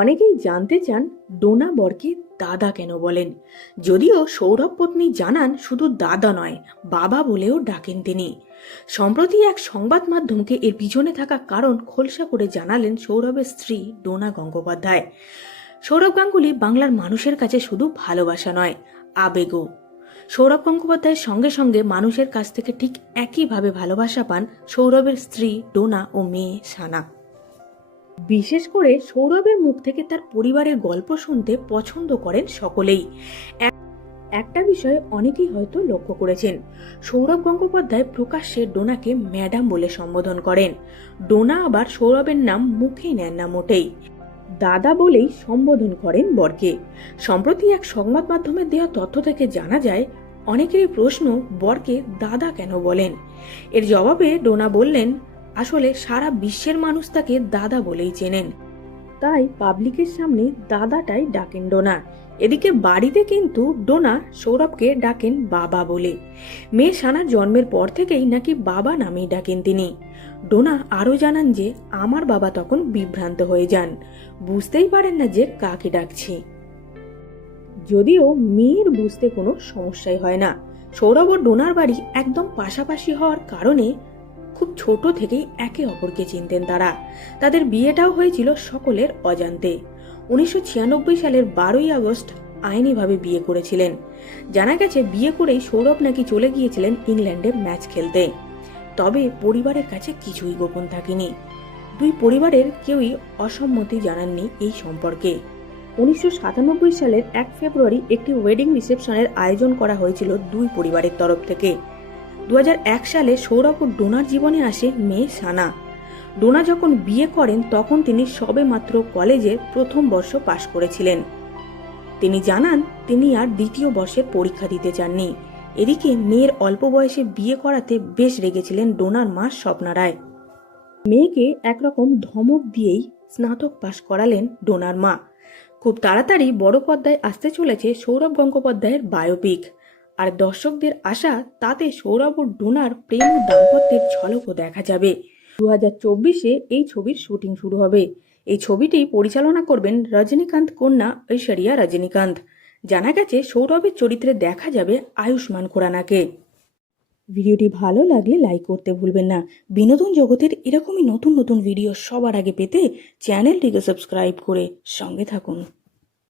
অনেকেই জানতে চান ডোনা বরকে দাদা কেন বলেন। যদিও সৌরভ পত্নী জানান শুধু দাদা নয়, বাবা বলেও ডাকেন তিনি। সম্প্রতি এক সংবাদ মাধ্যমকে এর পিছনে থাকা কারণ খোলসা করে জানালেন সৌরভের স্ত্রী ডোনা গঙ্গোপাধ্যায়। সৌরভ গাঙ্গুলি বাংলার মানুষের কাছে শুধু ভালোবাসা নয়, আবেগও। সৌরভ গঙ্গোপাধ্যায়ের সঙ্গে সঙ্গে মানুষের কাছ থেকে ঠিক একইভাবে ভালোবাসা পান সৌরভের স্ত্রী ডোনা ও মেয়ে সানা বিশেষ করে সৌরভের মুখ থেকে তার পরিবারের গল্প শুনতে পছন্দ করেন সকলেই। এক- একটা বিষয় অনেকেই হয়তো লক্ষ্য করেছেন। সৌরভ গঙ্গোপাধ্যায় প্রকাশ্যে ডোনাকে ম্যাডাম বলে সম্বোধন করেন। ডোনা আবার সৌরভের নাম মুখেই নেন না মোটেই। দাদা বলেই সম্বোধন করেন বরকে। সম্প্রতি এক সংবাদ মাধ্যমে দেওয়া তথ্য থেকে জানা যায়, অনেকেরই প্রশ্ন বরকে দাদা কেন বলেন? এর জবাবে ডোনা বললেন আসলে সারা বিশ্বের মানুষ তাকে দাদা বলেই চেনেন। তাই পাবলিকের সামনে দাদাটাই ডাকেন ডোনা এদিকে বাড়িতে কিন্তু ডোনা সৌরভকে ডাকেন বাবা বলে। মেয়ে সানার জন্মের পর থেকেই নাকি বাবা নামেই ডাকেন তিনি। ডোনা আরও জানান যে, আমার বাবা তখন বিভ্রান্ত হয়ে যান। বুঝতেই পারেন না যে কাকে ডাকছি। যদিও মেয়ের বুঝতে কোনো সমস্যাই হয় না। সৌরভ ও ডোনার বাড়ি একদম পাশাপাশি হওয়ার কারণে খুব ছোট থেকেই একে অপরকে চিনতেন তারা। তাদের বিয়েটাও হয়েছিল সকলের অজান্তে। উনিশশো ছিয়ানব্বই সালের বারোই আগস্ট আইনিভাবে বিয়ে করেছিলেন। জানা গেছে, বিয়ে করেই সৌরভ নাকি চলে গিয়েছিলেন ইংল্যান্ডে ম্যাচ খেলতে। তবে পরিবারের কাছে কিছুই গোপন থাকেনি। দুই পরিবারের কেউই অসম্মতি জানাননি এই সম্পর্কে। উনিশশো সাতানব্বই সালের এক ফেব্রুয়ারি একটি ওয়েডিং রিসেপশনের আয়োজন করা হয়েছিল দুই পরিবারের তরফ থেকে। দু হাজার এক সালে সৌরভ ও ডোনার জীবনে আসে মেয়ে সানা। ডোনা যখন বিয়ে করেন, তখন তিনি সবে মাত্র কলেজের প্রথম বর্ষ পাশ করেছিলেন। তিনি জানান, তিনি আর দ্বিতীয় বর্ষের পরীক্ষা দিতে চাননি। এদিকে মেয়ের অল্প বয়সে বিয়ে করাতে বেশ রেগেছিলেন ডোনার মা স্বপ্না রায়। মেয়েকে একরকম ধমক দিয়েই স্নাতক পাশ করালেন ডোনার মা। খুব তাড়াতাড়ি বড় পর্দায় আসতে চলেছে সৌরভ গঙ্গোপাধ্যায়ের বায়োপিক। আর দর্শকদের আশা, তাতে সৌরভ ও ডোনার প্রেম ও দাম্পত্যের ঝলকও দেখা যাবে। দু হাজার চব্বিশে এই ছবির শুটিং শুরু হবে। এই ছবিটি পরিচালনা করবেন রজনীকান্ত কন্যা, ঐশ্বরিয়া রজনীকান্ত। জানা গেছে, সৌরভের চরিত্রে দেখা যাবে আয়ুষ্মান খুরানাকে। ভিডিওটি ভালো লাগলে লাইক করতে ভুলবেন না। বিনোদন জগতের এরকমই নতুন নতুন ভিডিও সবার আগে পেতে চ্যানেলটিকে সাবস্ক্রাইব করে সঙ্গে থাকুন।